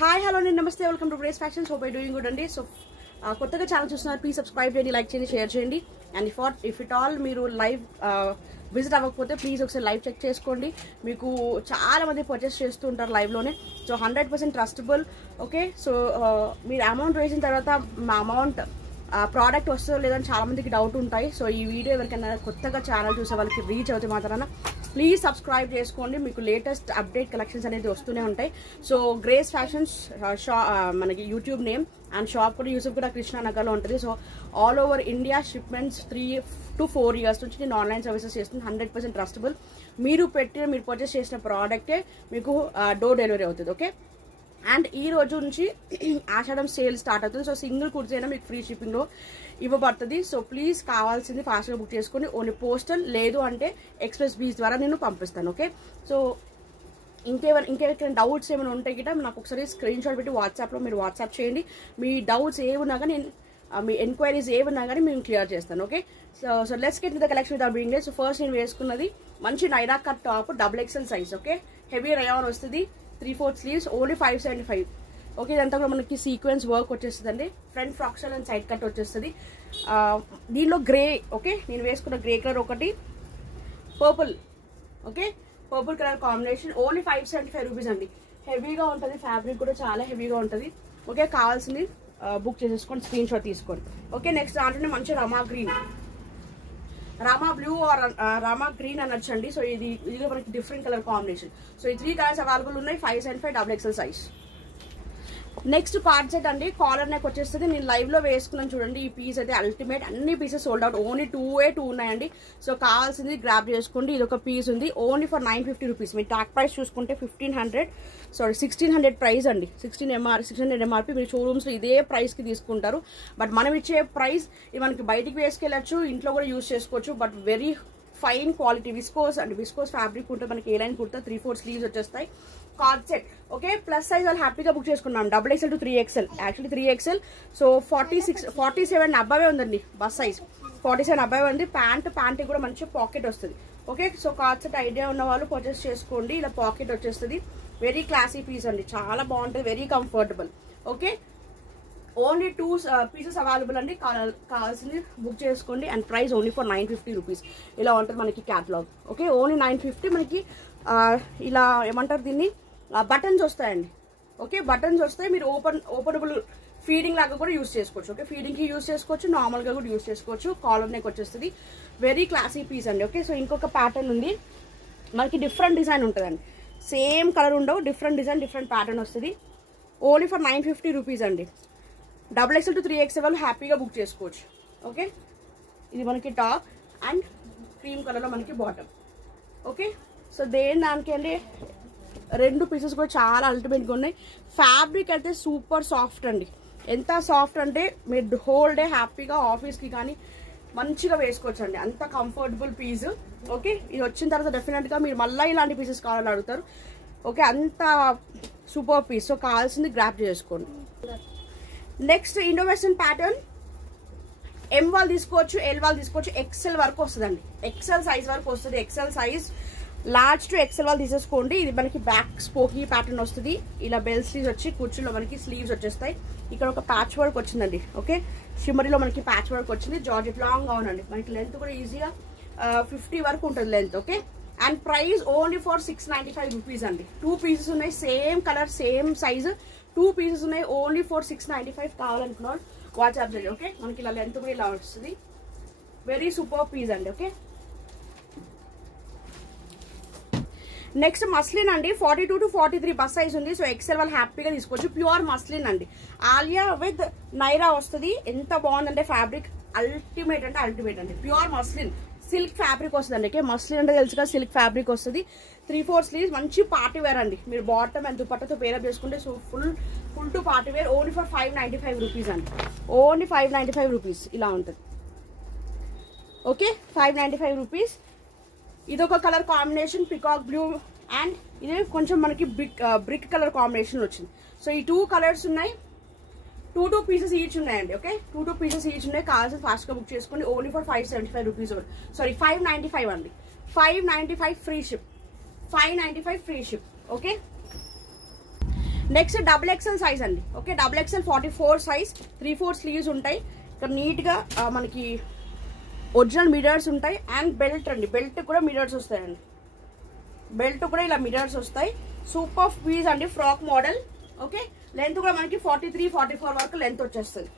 Hi hello నేను నమస్తే welcome to Grace Fashions. Hope I doing good అండి. So కొత్తగా ఛానల్ చూస్తున్నారు, ప్లీజ్ సబ్స్క్రైబ్ చేయండి, లైక్ చేయండి, షేర్ చేయండి. అండ్ ఇఫ్ ఇట్ ఆల్ మీరు లైవ్ విజిట్ అవ్వకపోతే ప్లీజ్ ఒకసారి లైవ్ చెక్ చేసుకోండి. మీకు చాలా మంది పర్చేస్ చేస్తూ ఉంటారు లైవ్లోనే. So 100% trustable. ఓకే, సో మీరు అమౌంట్ వేసిన తర్వాత మా అమౌంట్ ప్రోడక్ట్ వస్తుందో లేదని చాలా మందికి డౌట్ ఉంటాయి. సో ఈ వీడియో ఎవరికైనా కొత్తగా ఛానల్ చూసే వాళ్ళకి రీచ్ అవుతే మాత్రాన ప్లీజ్ సబ్స్క్రైబ్ చేసుకోండి. మీకు లేటెస్ట్ అప్డేట్ కలెక్షన్స్ అనేది వస్తూనే ఉంటాయి. సో గ్రేస్ ఫ్యాషన్స్ మనకి యూట్యూబ్ నేమ్ అండ్ షాప్ కూడా యూసఫ్ కూడా కృష్ణానగర్లో ఉంటుంది. So all over India shipments 3 to 4 years నుంచి నేను ఆన్లైన్ సర్వీసెస్ చేస్తుంది. 100% ట్రస్టబుల్. మీరు పర్చేస్ చేసిన ప్రోడక్టే మీకు డోర్ డెలివరీ అవుతుంది. ఓకే, అండ్ ఈ రోజు నుంచి ఆషాఢం సేల్ స్టార్ట్ అవుతుంది. సో సింగిల్ కుర్తీ అయినా మీకు ఫ్రీ షిప్పింగ్లో ఇవ్వబడుతుంది. సో ప్లీజ్ కావాల్సింది ఫాస్ట్గా బుక్ చేసుకొని ఓన్లీ పోస్టల్ లేదు అంటే ఎక్స్ప్రెస్ బీస్ ద్వారా నేను పంపిస్తాను. ఓకే, సో ఇంకెవరికైనా డౌట్స్ ఏమైనా ఉంటే గిట్ట నాకు ఒకసారి స్క్రీన్ షాట్ పెట్టి వాట్సాప్లో మీరు వాట్సాప్ చేయండి. మీ డౌట్స్ ఏమున్నా కానీ మీ ఎంక్వైరీస్ ఏమున్నా కానీ మేము క్లియర్ చేస్తాను. Okay, so let's get the collection with being days. So first నేను వేసుకున్నది మంచి Naira cut top, XXL size. Okay, heavy rayon వస్తుంది, 3/4 స్లీవ్స్, ఓన్లీ 575. ఓకే, ఇదంతా కూడా మనకి సీక్వెన్స్ వర్క్ వచ్చేస్తుందండి. Front fraction and side cut వచ్చేస్తుంది. దీనిలో గ్రే. ఓకే, నేను వేసుకున్న గ్రే కలర్ ఒకటి, purple. Okay, purple colour combination, only 575 rupees అండి. హెవీగా ఉంటుంది, ఫ్యాబ్రిక్ కూడా చాలా హెవీగా ఉంటుంది. ఓకే, కావాల్సింది బుక్ చేసేసుకోండి, స్క్రీన్ షాట్ తీసుకోండి. ఓకే, నెక్స్ట్ దాంట్లోనే మంచి Rama green, Rama blue or Rama green అనొచ్చండి. సో ఇది మనకి డిఫరెంట్ కలర్ కాంబినేషన్. సో ఈ 3 కలర్స్ అవైలబుల్ ఉన్నాయి. 575 XXL size. Next co-ord set అండి, కాలర్ నెక్ వచ్చేస్తుంది. నేను లైవ్ లో వేసుకున్నాను చూడండి. ఈ పీస్ అయితే అల్టిమేట్. అన్ని పీసెస్ సోల్డ్ అవుట్, ఓన్లీ 2 ఉన్నాయండి. సో కావాల్సింది గ్రాప్ చేసుకోండి. ఇది ఒక పీస్ ఉంది, only for 950 rupees. Me talk price చూసుకుంటే 1600 ప్రైస్ అండి. 600 ఎంఆర్పీ. మీరు షోరూమ్స్ లో ఇదే ప్రైస్ కి తీసుకుంటారు. బట్ మనం ఇచ్చే ప్రైస్ ఇది మనకి బయటికి వేసుకెళ్ళచ్చు, ఇంట్లో కూడా యూజ్ చేసుకోవచ్చు. But very fine quality viscose and viscose fabric ఉంటుంది. మనకి ఏ లైన్ కుర్తా 3/4 స్లీవ్స్ వచ్చేస్తాయి. Card set. Okay, plus size వాళ్ళు హ్యాపీగా బుక్ చేసుకున్నాం. XXL to 3XL, actually 3XL. So 47 అబ్బావే ఉందండి బస్ సైజ్. 47 అబ్బాయి ఉంది. ప్యాంట్ కూడా మంచి పాకెట్ వస్తుంది. Okay, so card set idea ఉన్న వాళ్ళు పర్చేస్ చేసుకోండి. ఇలా పాకెట్ వచ్చేస్తుంది. వెరీ క్లాసీ పీస్ అండి, చాలా బాగుంటుంది, very comfortable. Okay, only 2 pieces available అండి. కావాల్సింది బుక్ చేసుకోండి. And price only for 950 rupees. ఇలా ఉంటుంది మనకి క్యాటలాగ్. Okay, only 950. మనకి ఇలా ఏమంటారు దీన్ని, బటన్స్ వస్తాయండి. ఓకే, బటన్స్ వస్తాయి. మీరు ఓపెనబుల్ ఫీడింగ్ లాగా కూడా యూజ్ చేసుకోవచ్చు. ఓకే, ఫీడింగ్కి యూజ్ చేసుకోవచ్చు, నార్మల్గా కూడా యూజ్ చేసుకోవచ్చు. కాలర్ నెక్ వచ్చేస్తుంది. వెరీ క్లాసీ పీస్ అండి. ఓకే, సో ఇంకొక ప్యాటర్న్ ఉంది మనకి, డిఫరెంట్ డిజైన్ ఉంటుందండి. సేమ్ కలర్ ఉండవు, డిఫరెంట్ డిజైన్, డిఫరెంట్ ప్యాటర్న్ వస్తుంది. ఓన్లీ ఫర్ 950 రూపీస్ అండి. XXL to 3XL వాళ్ళు హ్యాపీగా బుక్ చేసుకోవచ్చు. ఓకే, ఇది మనకి టాప్ అండ్ క్రీమ్ కలర్లో మనకి బాటమ్. ఓకే, సో దానికి అండి 2 పీసెస్ కూడా చాలా అల్టిమేట్గా ఉన్నాయి. ఫ్యాబ్రిక్ అయితే సూపర్ సాఫ్ట్ అండి. ఎంత సాఫ్ట్ అంటే మీరు హోల్ డే హ్యాపీగా ఆఫీస్కి కానీ మంచిగా వేసుకోవచ్చు అండి. అంత కంఫర్టబుల్ పీస్. ఓకే, ఇది వచ్చిన తర్వాత డెఫినెట్గా మీరు మళ్ళీ ఇలాంటి పీసెస్ కావాలని అడుగుతారు. ఓకే, అంత సూపర్ పీస్. సో కావాల్సింది గ్రాప్ చేసుకోండి. Next Indo western pattern. M వాళ్ళు తీసుకోవచ్చు, L వాళ్ళు తీసుకోవచ్చు, XL వరకు వస్తుందండి. XL సైజ్ వరకు వస్తుంది. XL size large to XL వాళ్ళు తీసేసుకోండి. ఇది మనకి బ్యాక్ స్పోకీ ప్యాటర్న్ వస్తుంది. ఇలా బెల్ స్లీవ్స్ వచ్చి కూర్చులో మనకి స్లీవ్స్ వచ్చేస్తాయి. ఇక్కడ ఒక ప్యాచ్ వర్క్ వచ్చిందండి. ఓకే, షిమ్మరీలో మనకి ప్యాచ్ వర్క్ వచ్చింది. జార్జెట్ లాంగ్ అవునండి. మనకి లెంత్ కూడా ఈజీగా 50 వరకు ఉంటుంది length. Okay, and price only for 695 rupees అండి. 2 పీసెస్ ఉన్నాయి, same colour same size. 2 pieces ఉన్నాయి, ఓన్లీ ఫర్ 695. కావాలనుకున్నారు వాట్సాప్ చేయండి. ఓకే, మనకి ఇలా లెంత్ కూడా ఇలా వస్తుంది. వెరీ సూపర్ పీస్ అండి. ఓకే, నెక్స్ట్ మస్లిన్ అండి. 42 to 43 బస్ సైజ్ ఉంది. సో XL వాళ్ళు హ్యాపీగా తీసుకోవచ్చు. ప్యూర్ మస్లిన్ అండి. ఆలియా విత్ నైరా వస్తుంది. ఎంత బాగుందంటే ఫ్యాబ్రిక్ అల్టిమేట్ అంటే అల్టిమేట్ అండి. ప్యూర్ మస్లిన్ సిల్క్ ఫ్యాబ్రిక్ వస్తుంది అండి. మస్లిన్ అంటే తెలుసు కదా, సిల్క్ ఫ్యాబ్రిక్ వస్తుంది. 3/4 స్లీవ్స్, మంచి పార్టీ వేర్ అండి. మీరు బాటమ్ అండ్ దుపట్టాతో పేరప్ చేసుకుంటే so full to party wear. Only for 595 rupees అండి. ఓన్లీ 595 రూపీస్ ఇలా ఉంటుంది. Okay, 595 rupees. ఇదొక colour combination, peacock blue and ఇది కొంచెం మనకి బ్రిక్ కలర్ కాంబినేషన్ వచ్చింది. సో ఈ 2 కలర్స్ ఉన్నాయి. 2 పీసెస్ ఈచ్ ఉన్నాయండి. ఓకే, 2 పీసెస్ ఈచ్ ఉన్నాయి. కావాల్సిన ఫాస్ట్గా బుక్ చేసుకోండి. Only for 575 rupees. సారీ 595 అండి. 595 free ship. 595 free ship. Okay, next double XL size అండి. Okay, double XL 44 size, 3/4 sleeves ఉంటాయి. ఇక్కడ నీట్గా మనకి ఒరిజినల్ మిరర్స్ ఉంటాయి. అండ్ బెల్ట్ అండి, బెల్ట్ కూడా మిరర్స్ వస్తాయండి. బెల్ట్ కూడా ఇలా మిరర్స్ వస్తాయి. సూపర్ పీస్ అండి, ఫ్రాక్ మోడల్. ఓకే, లెంత్ కూడా మనకి 43-44 వరకు లెంత్ వచ్చేస్తుంది.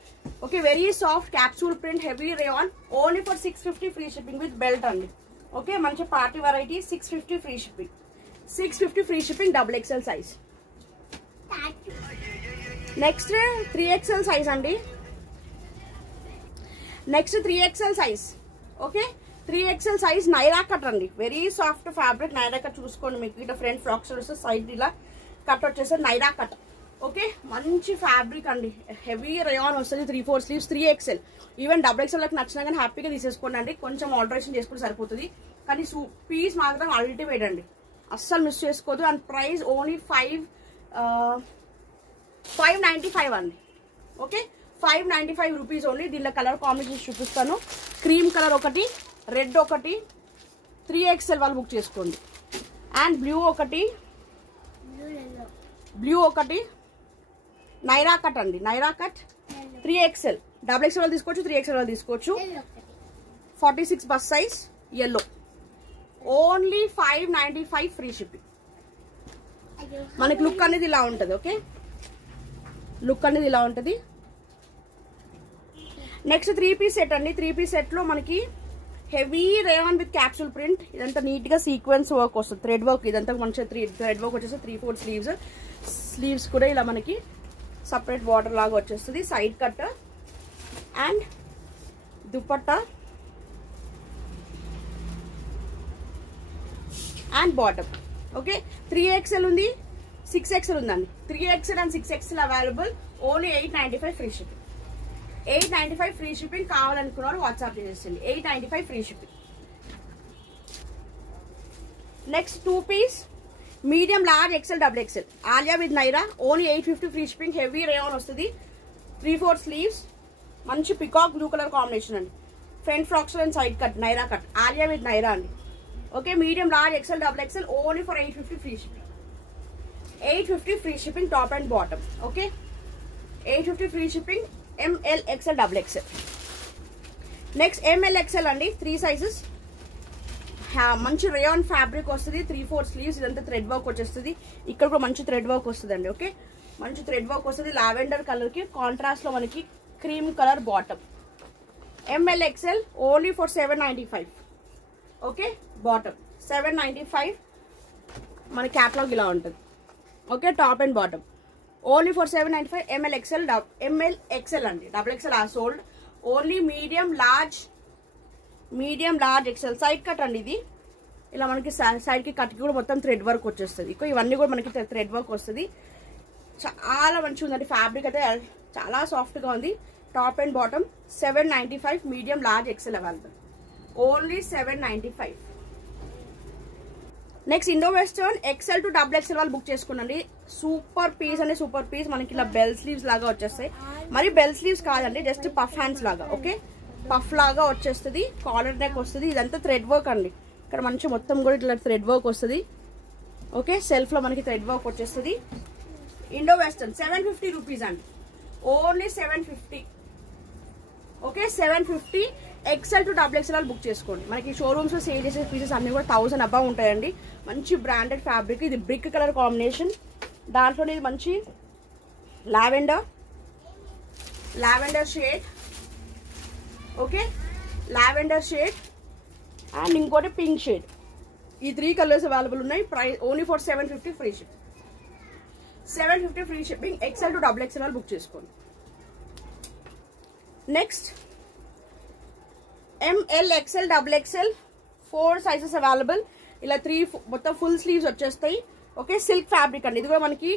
Okay, very soft capsule print, heavy rayon, only for 650 free shipping with belt అండి. ఓకే, మంచి party variety, 650 free shipping. 650 free shipping, double XL size. Next 3XL size అండి. Next 3XL size. Okay, 3XL size Naira cut అండి. Very soft fabric, Naira cut చూసుకోండి. మీకు ఇట్లా front frocks వస్తే side ఇలా cut వచ్చేసి నైరా కట్. ఓకే, మంచి ఫ్యాబ్రిక్ అండి, హెవీ రేయాన్ వస్తుంది. 3/4 sleeves, 3XL. Even double XL నాకు నచ్చినా కానీ హ్యాపీగా తీసేసుకోండి అండి. కొంచెం ఆల్టరేషన్ చేసుకుంటే సరిపోతుంది. కానీ పీస్ మాత్రం అల్టిమేట్ అండి, అస్సలు మిస్ చేసుకోవద్దు. అండ్ ప్రైస్ ఓన్లీ 595 అండి. Okay, 595 rupees only. దీనిలో కలర్ కాంబినేషన్ చూపిస్తాను. క్రీమ్ కలర్ ఒకటి, రెడ్ ఒకటి, 3XL వాళ్ళు బుక్ చేసుకోండి. అండ్ బ్లూ ఒకటి, నైరా కట్ అండి, Naira cut 3XL. Double XL వాళ్ళు తీసుకోవచ్చు, 3XL వాళ్ళు తీసుకోవచ్చు. 46 bus size, yellow. Only 595 free shipping. మనకి లుక్ అనేది ఇలా ఉంటుంది. ఓకే, లుక్ అనేది ఇలా ఉంటుంది. నెక్స్ట్ 3-పీస్ సెట్ అండి. 3-పీస్ సెట్ లో మనకి heavy rayon with capsule print. ఇదంతా నీట్ గా సీక్వెన్స్ వర్క్ వస్తుంది, థ్రెడ్ వర్క్. ఇదంతా మంచిగా థ్రెడ్ వర్క్ వచ్చేసి 3/4 స్లీవ్స్. స్లీవ్స్ కూడా ఇలా మనకి సపరేట్ బార్డర్ లాగా వచ్చేస్తుంది. Side cut and dupatta and bottom. Okay, 3XL ఉంది, 6XL ఉందండి. 3XL and 6XL available. Only 895 free shipping. 895 free shipping. కావాలనుకున్నారు వాట్సాప్ చేసేయండి. 895 free shipping. Next two piece medium, large, XL, double XL Alia with Naira. Only 850 free shipping. Heavy rayon వస్తుంది. 3/4 sleeves, మంచి peacock blue colour combination అండి. Front frocks and side cut, Naira cut, Alia with Naira అండి. Okay, medium, large, XL, double XL only for 850 free shipping. 850 free shipping, top and bottom. Okay, 850 free shipping. ML, XL, double XL. Next ML, XL అండి. 3 sizes. మంచి rayon fabric వస్తుంది. 3/4 sleeves. ఇదంతా thread work వచ్చేస్తుంది. ఇక్కడ కూడా మంచి thread work వస్తుంది అండి. ఓకే, మంచి థ్రెడ్ వర్క్ వస్తుంది. లావెండర్ కలర్ కి కాంట్రాస్ట్ లో మనకి cream colour bottom. ML, XL only for 795. Okay, bottom 795. మన క్యాట్లాగ్ ఇలా ఉంటుంది. Okay, top and bottom only for 795. ML, XL అండి. Double XL are sold. Only medium, large, XL. Side cut అండి. ఇది ఇలా మనకి సైడ్ కి కట్ కూడా మొత్తం థ్రెడ్ వర్క్ వచ్చేస్తుంది. ఇవన్నీ కూడా మనకి థ్రెడ్ వర్క్ వస్తుంది. చాలా మంచిగా ఉందండి. ఫ్యాబ్రిక్ అయితే చాలా సాఫ్ట్ గా ఉంది. Top and bottom 795. Medium, large, XL available. Only 795. Next Indo western XL to double XL వాళ్ళు బుక్ చేసుకోండి. సూపర్ పీస్ అండి, సూపర్ పీస్. మనకి ఇలా బెల్ స్లీవ్స్ లాగా వచ్చేస్తాయి. మరి బెల్ స్లీవ్స్ కాదండి, జస్ట్ పఫ్ హ్యాండ్స్ లాగా. ఓకే, పఫ్ లాగా వచ్చేస్తుంది. కాలర్ నెక్ వస్తుంది. ఇదంతా థ్రెడ్ వర్క్ అండి. ఇక్కడ మంచి మొత్తం కూడా ఇట్లా థ్రెడ్ వర్క్ వస్తుంది. ఓకే, సెల్ఫ్ లో మనకి థ్రెడ్ వర్క్ వచ్చేస్తుంది. ఇండో వెస్టర్న్ 750 రూపీస్ అండి. Only 750. Okay, 750. XL to double XL book చేసుకోండి. మనకి షోరూమ్స్ లో సేల్ చేసే పీసెస్ అన్ని కూడా 1000 అబౌవ్ ఉంటాయండి. మంచి బ్రాండెడ్ ఫ్యాబ్రిక్. ఇది బ్రిక్ కలర్ కాంబినేషన్. దాంట్లో ఇది మంచి lavender shade. Okay, lavender shade and ఇంకోటి పింక్ షేడ్. ఈ 3 కలర్స్ అవైలబుల్ ఉన్నాయి. Price only for 750 free shipping. 750 free shipping. XL to double XL book చేసుకోండి. Next ML, XL, double XL 4 sizes available. ఇలా 3 మొత్తం full sleeves వచ్చేస్తాయి. Okay, silk fabric అండి. ఇది కూడా మనకి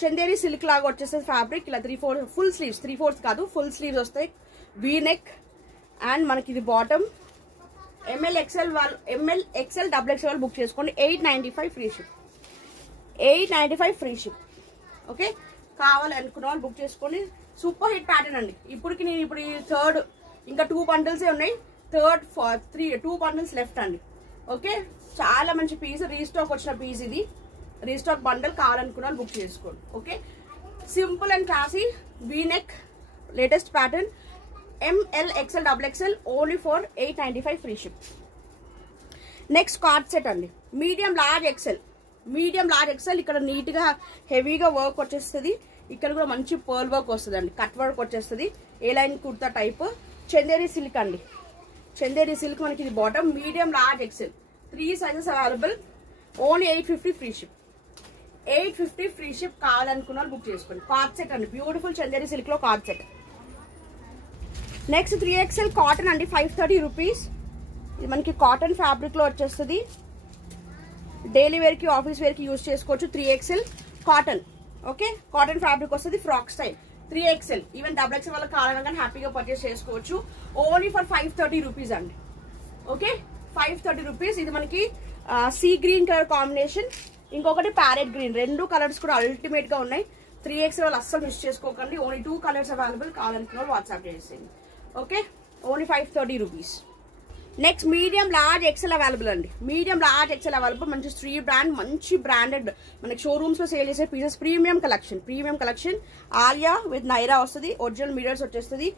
చందేరి సిల్క్ లాగా వచ్చేస్తుంది ఫ్యాబ్రిక్. ఇలా 3/4 ఫుల్ స్లీవ్స్, 3/4 కాదు ఫుల్ స్లీవ్స్ వస్తాయి. వీ నెక్ అండ్ మనకి ఇది bottom. ML, XL, double XL వాళ్ళు బుక్ చేసుకోండి. 895 free ship. 895 free ship. Okay, కావాలనుకున్న వాళ్ళు బుక్ చేసుకోండి. సూపర్ హిట్ ప్యాటర్న్ అండి. ఇప్పుడు ఈ థర్డ్ ఇంకా 2 బండిల్సే ఉన్నాయి. థర్డ్ 2 బండిల్స్ లెఫ్ట్ అండి. ఓకే, చాలా మంచి పీస్, రీస్టాక్ వచ్చిన పీస్ ఇది. రీస్టాక్ బండల్ కావాలనుకున్న వాళ్ళు బుక్ చేసుకోండి. Okay, simple and classy V-neck latest pattern ML XL XXL only for 895 free ship. Next co-ord set అండి, medium large XL. Medium large XL ఇక్కడ నీట్గా హెవీగా వర్క్ వచ్చేస్తుంది. ఇక్కడ కూడా మంచి పర్ల్ వర్క్ వస్తుంది అండి, కట్ వర్క్ వచ్చేస్తుంది. A line kurta type Chanderi silk అండి. చందేరి సిల్క్ మనకి ఇది bottom. Medium large XL 3 sizes available. Only 850 free ship. 850 free ship కావాలనుకున్న వాళ్ళు బుక్ చేసుకోండి. కార్డ్ సెట్ అండి, బ్యూటిఫుల్ చందేరి సిల్క్ లో co-ord set. Next 3XL cotton అండి, 530 రూపీస్. ఇది మనకి కాటన్ ఫ్యాబ్రిక్ లో వచ్చేస్తుంది. డైలీ వేర్ కి ఆఫీస్ వేర్ కి యూజ్ చేసుకోవచ్చు. 3XL cotton. Okay, cotton fabric వస్తుంది, frock style. 3XL even XXL వాళ్ళకి కావాలన్నా కానీ హ్యాపీగా పర్చేస్ చేసుకోవచ్చు. ఓన్లీ ఫర్ 530 రూపీస్ అండి. Okay, 530 rupees. ఇది మనకి సీ గ్రీన్ కలర్ కాంబినేషన్, ఇంకొకటి ప్యారెట్ గ్రీన్. 2 కలర్స్ కూడా అల్టిమేట్ గా ఉన్నాయి. 3XL వాళ్ళు అస్సలు మిస్ చేసుకోకండి. Only 2 colours available. కావాలనుకున్న వాట్సాప్ చేసేయండి. Okay, only 530 rupees. Next medium large XL available అండి. Medium large XL available. మంచి స్ట్రీ బ్రాండ్, మంచి బ్రాండెడ్ మనకి షోరూమ్స్ లో సేల్ చేసే pieces. Premium collection. Premium collection. Alia with Naira వస్తుంది. ఒరిజినల్ మిరర్స్ వచ్చేస్తుంది.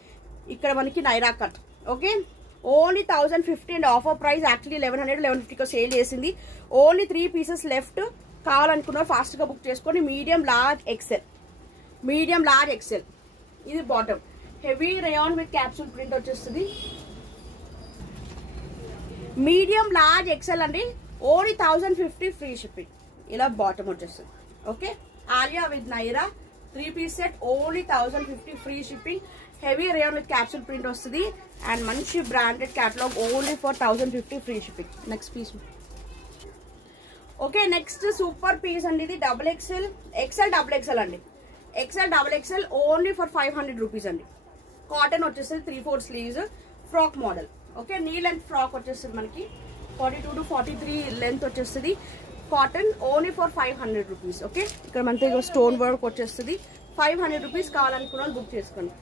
ఇక్కడ మనకి Naira cut. Okay, only 1050 and offer price. Actually 1100 1150 sale చేసింది. Only 3 pieces left. కావాలనుకున్న ఫాస్ట్ గా బుక్ చేసుకోండి. Medium large XL. Medium large XL. ఇది bottom. Heavy rayon with capsule print వచ్చేస్తుంది. మీడియం లార్జ్ ఎక్సెల్ అండి. Only 1050 free shipping. ఇలా bottom వచ్చేస్తుంది. Okay, Alia with Naira 3 piece set. Only 1050 free shipping. Heavy rayon with capsule print వస్తుంది and మంచి branded catalogue. Only for 1050 free shipping. Next piece. Okay, next super piece అండి. ఇది XXL XL అండి. XL only for 500 rupees అండి. Cotton వచ్చేస్తుంది. 3/4 sleeves frock model. Okay, knee length frock వచ్చేస్తుంది మనకి. 42 to 43 length వచ్చేస్తుంది. Cotton only for 500 rupees. Okay, ఇక్కడ మనకి స్టోన్ వర్క్ వచ్చేస్తుంది. 500 రూపీస్. కావాలనుకున్న వాళ్ళు బుక్ చేసుకోండి.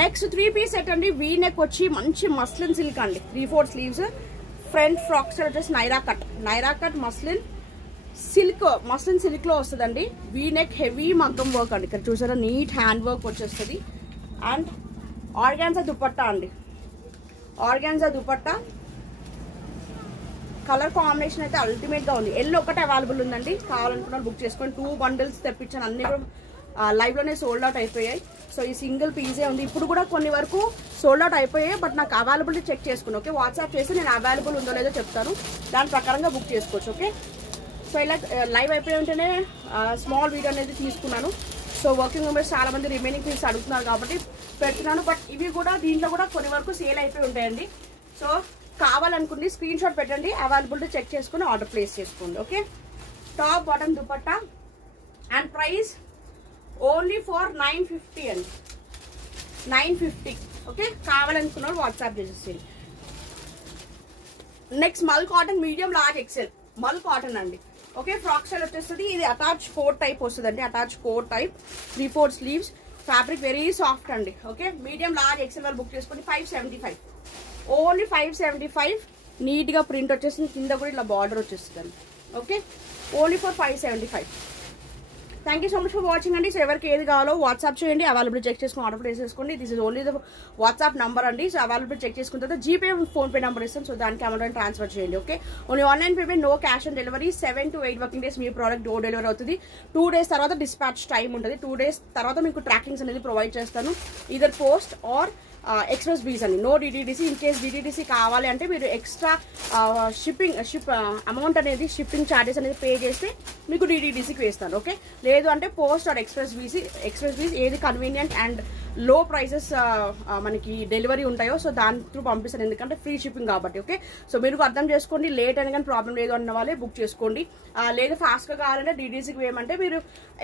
నెక్స్ట్ 3 పీస్ సెట్ అండి. V-neck వచ్చి మంచి మస్లిన్ సిల్క్ అండి. 3/4 స్లీవ్స్. ఫ్రంట్ ఫ్రాక్ స్టైల్ వచ్చేసి Naira cut. Naira cut muslin silk. Muslin silk లో వస్తుందండి. V-neck హెవీ మగ్గం వర్క్ అండి. ఇక్కడ చూసారా నీట్ హ్యాండ్ వర్క్ వచ్చేస్తుంది. అండ్ ఆర్గాన్జా దుపట్టా అండి. ఆర్గాన్జా దుపట్టా. కలర్ కాంబినేషన్ అయితే అల్టిమేట్ గా ఉంది. ఎల్లో ఒకటి అవైలబుల్ ఉందండి. కావాలనుకున్న బుక్ చేసుకొని 2 బండిల్స్ తెప్పించాను. అన్ని కూడా లైవ్ లోనే సోల్డ్ అవుట్ అయిపోయాయి. సో ఈ సింగిల్ పీసే ఉంది. ఇప్పుడు కూడా కొన్ని వరకు సోల్డ్ అవుట్ అయిపోయాయి. బట్ నాకు అవైలబిలిటీ చెక్ చేసుకుని ఓకే వాట్సాప్ చేసి నేను అవైలబుల్ ఉందో లేదో చెప్తాను. దాని ప్రకారంగా బుక్ చేసుకోవచ్చు. ఓకే, సో ఇలా లైవ్ అయిపోయి ఉంటేనే స్మాల్ వీడియో అనేది తీసుకున్నాను. సో వర్కింగ్ ఉమెన్స్ చాలా మంది రిమైనింగ్ పీస్ అడుగుతున్నారు కాబట్టి పెడుతున్నాను. బట్ ఇవి కూడా దీంట్లో కూడా కొన్ని వరకు సేల్ అయిపోయి ఉంటాయండి. సో కావాలనుకుంటే స్క్రీన్ షాట్ పెట్టండి. అవైలబిలిటీ చెక్ చేసుకుని ఆర్డర్ ప్లేస్ చేసుకోండి. Okay, top bottom dupatta and price only for 950 అండి. 950. ఓకే, కావాలనుకున్న వాట్సాప్ చేసేసి. Next mul cotton medium large XL. Mul cotton అండి. ఓకే, ఫ్రాక్ స్టైల్ వచ్చేస్తుంది. ఇది అటాచ్ కోట్ టైప్ వస్తుంది అండి. Attach coat type. 3/4 sleeves. Fabric very soft అండి. ఓకే, మీడియం లార్జ్ ఎక్సెల్ వాళ్ళు బుక్ చేసుకోండి. 575. ఓన్లీ 575. నీట్ గా ప్రింట్ వచ్చేసింది. కింద కూడా ఇలా బార్డర్ వచ్చేస్తుంది అండి. Okay, only for 575. Thank you so much for watching అండి. సో ఎవరికి ఏది కావాలో వాట్సాప్ చేయండి. అవైలబిలిటీ చెక్ చేసుకుని ఆర్డర్ ప్లేస్ చేసుకోండి. This is only the WhatsApp number అండి. సో అవైలబిలిటీ చెక్ చేసుకున్న తర్వాత జీపే ఫోన్పే నెంబర్ ఇస్తాం. సో దానికి అమౌంట్ ట్రాన్స్ఫర్ చేయండి. Okay, only online payment, no cash on delivery. 7 to 8 working days మీ ప్రోడక్ట్ డోర్ డెలివరీ అవుతుంది. 2 days తర్వాత డిస్పాచ్ టైం ఉంటుంది. 2 days తర్వాత మీకు ట్రాకింగ్స్ అనేది ప్రొవైడ్ చేస్తాను. Either post are Xpressbees అండి. No DTDC. In case DTDC కావాలి అంటే మీరు ఎక్స్ట్రా షిప్ అమౌంట్ అనేది షిప్పింగ్ ఛార్జెస్ అనేది పే చేస్తే మీకు డిటిడిసికి వేస్తాను. ఓకే, లేదు అంటే పోస్ట్ ఆర్ ఎక్స్ప్రెస్ బీస్ ఏది కన్వీనియంట్ అండ్ లో ప్రైసెస్ మనకి డెలివరీ ఉంటాయో సో దాని త్రూ పంపిస్తాను. ఎందుకంటే ఫ్రీ షిప్పింగ్ కాబట్టి. ఓకే, సో మీరు అర్థం చేసుకోండి. లేట్ అయినా కానీ ప్రాబ్లం లేదు అన్న వాళ్ళే బుక్ చేసుకోండి. లేదు ఫాస్ట్గా కావాలంటే డిటిడిసికి వేయమంటే మీరు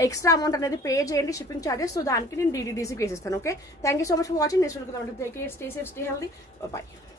ఎక్స్ట్రా అమౌంట్ అనేది పే చేయండి షిప్పింగ్ ఛార్జెస్. సో దానికి నేను డిటిడిసికి వేసేస్తాను. Okay, thank you so much for watching. Next welcome. Take care, stay safe, stay healthy. Bye-bye.